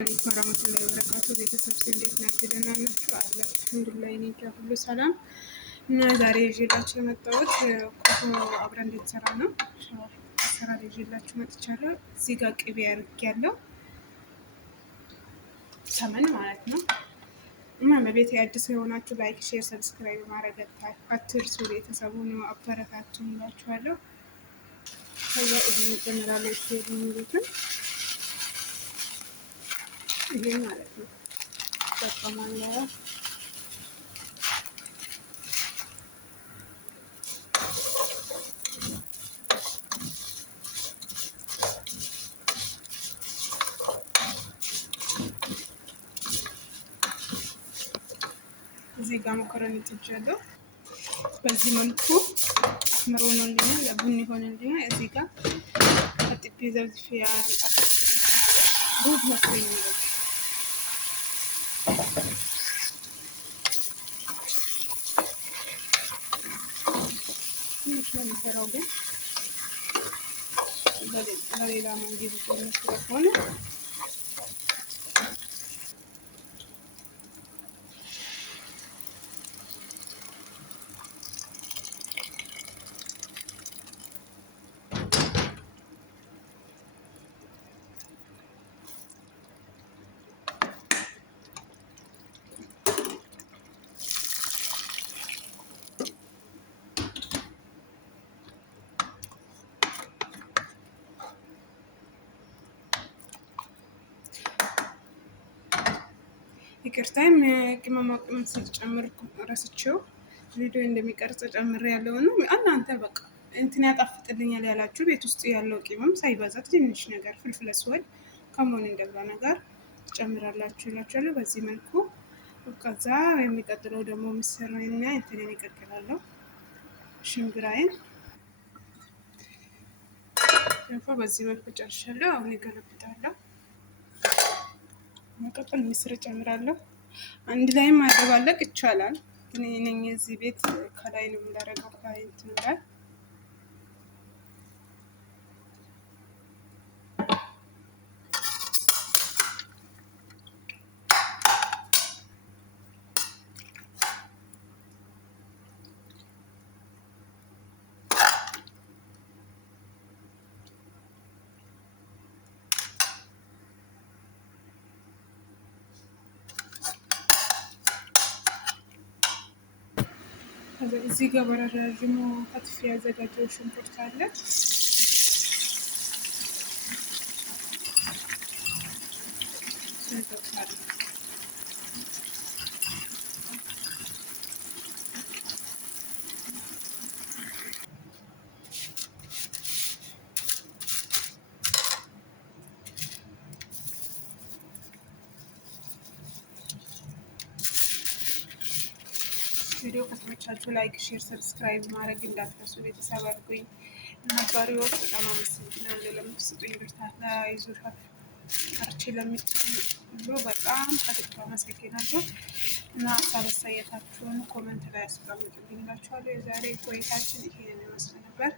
አለይኩም ወራህመቱላሂ ወበረካቱ። ቤተሰብ እንዴት ናችሁ? ደህና ናችሁ? አልሐምዱሊላህ እኔ ጋር ሁሉ ሰላም እና ዛሬ ይዤላችሁ የመጣሁት ኮኮ አብረን እንድንሰራ ነው። አሰራር ይዤላችሁ መጥቻለሁ። እዚህ ጋር ቅቤ አድርጌያለሁ፣ ሰመን ማለት ነው። እና በቤት አዲስ የሆናችሁ ላይክ፣ ሼር፣ ሰብስክራይብ ማድረግ አትርሱ። ቤተሰቡን አበረታቱን እላችኋለሁ። ከዛ እዚህ እንጀምራለን። የሚሉትን ይሄ ማለት ነው ተጠቅማለሁ። እዚህ ጋር መኮረኒ ጥጃለሁ። በዚህ መልኩ አስመሮ ሆኖልኛል፣ ቡኒ ሆኖልኛል። እዚህ ጋር ከጥቤ ዘብዝፌ ሩዝ መስሎኝ ነው። ትንሽ ነው የሚሰራው፣ ግን ለሌላ መንገድ ስለሆነ ይቅርታም ቅመማ ቅመም ስጨምር ረስቼው ቪዲዮ እንደሚቀርጽ ጨምሬ ያለውን ነው። እናንተ በቃ እንትን ያጣፍጥልኛል ያላችሁ ቤት ውስጥ ያለው ቅመም ሳይበዛ ትንሽ ነገር ፍልፍል አስወድ ከመሆን እንደዛ ነገር ትጨምራላችሁ ይላችኋለሁ። በዚህ መልኩ ከዛ የሚቀጥለው ደግሞ ምስርና እንትንን ይቀጥላለሁ። ሽምብራይን በዚህ መልኩ ጨርሻለሁ። አሁን ይገለብጣለሁ። መቀጠል ምስር ጨምራለሁ። አንድ ላይ ማደባለቅ ይቻላል፣ ግን እኔ እዚህ ቤት ከላይ ነው የምንዳረገው። ከላይ እንትን ይላል። እዚህ ጋር በረዣዥሙ ከትፌ ያዘጋጀው ሽንኩርት አለ። ቪዲዮ ከተመቻችሁ ላይክ፣ ሼር፣ ሰብስክራይብ ማድረግ እንዳትረሱ። ቤተሰብ አድርጉኝ። ነጋሪዎች በጣም አመሰግናለሁ ለምትሰጡኝ ብርታት፣ ለይዞሻል አርቼ ለምትሰጡኝ ሁሉ በጣም ከልብ አመሰግናለሁ እና ሀሳብ አስተያየታችሁን ኮመንት ላይ አስቀምጡልኝ እላችኋለሁ። የዛሬ ቆይታችን ይሄንን ይመስል ነበር።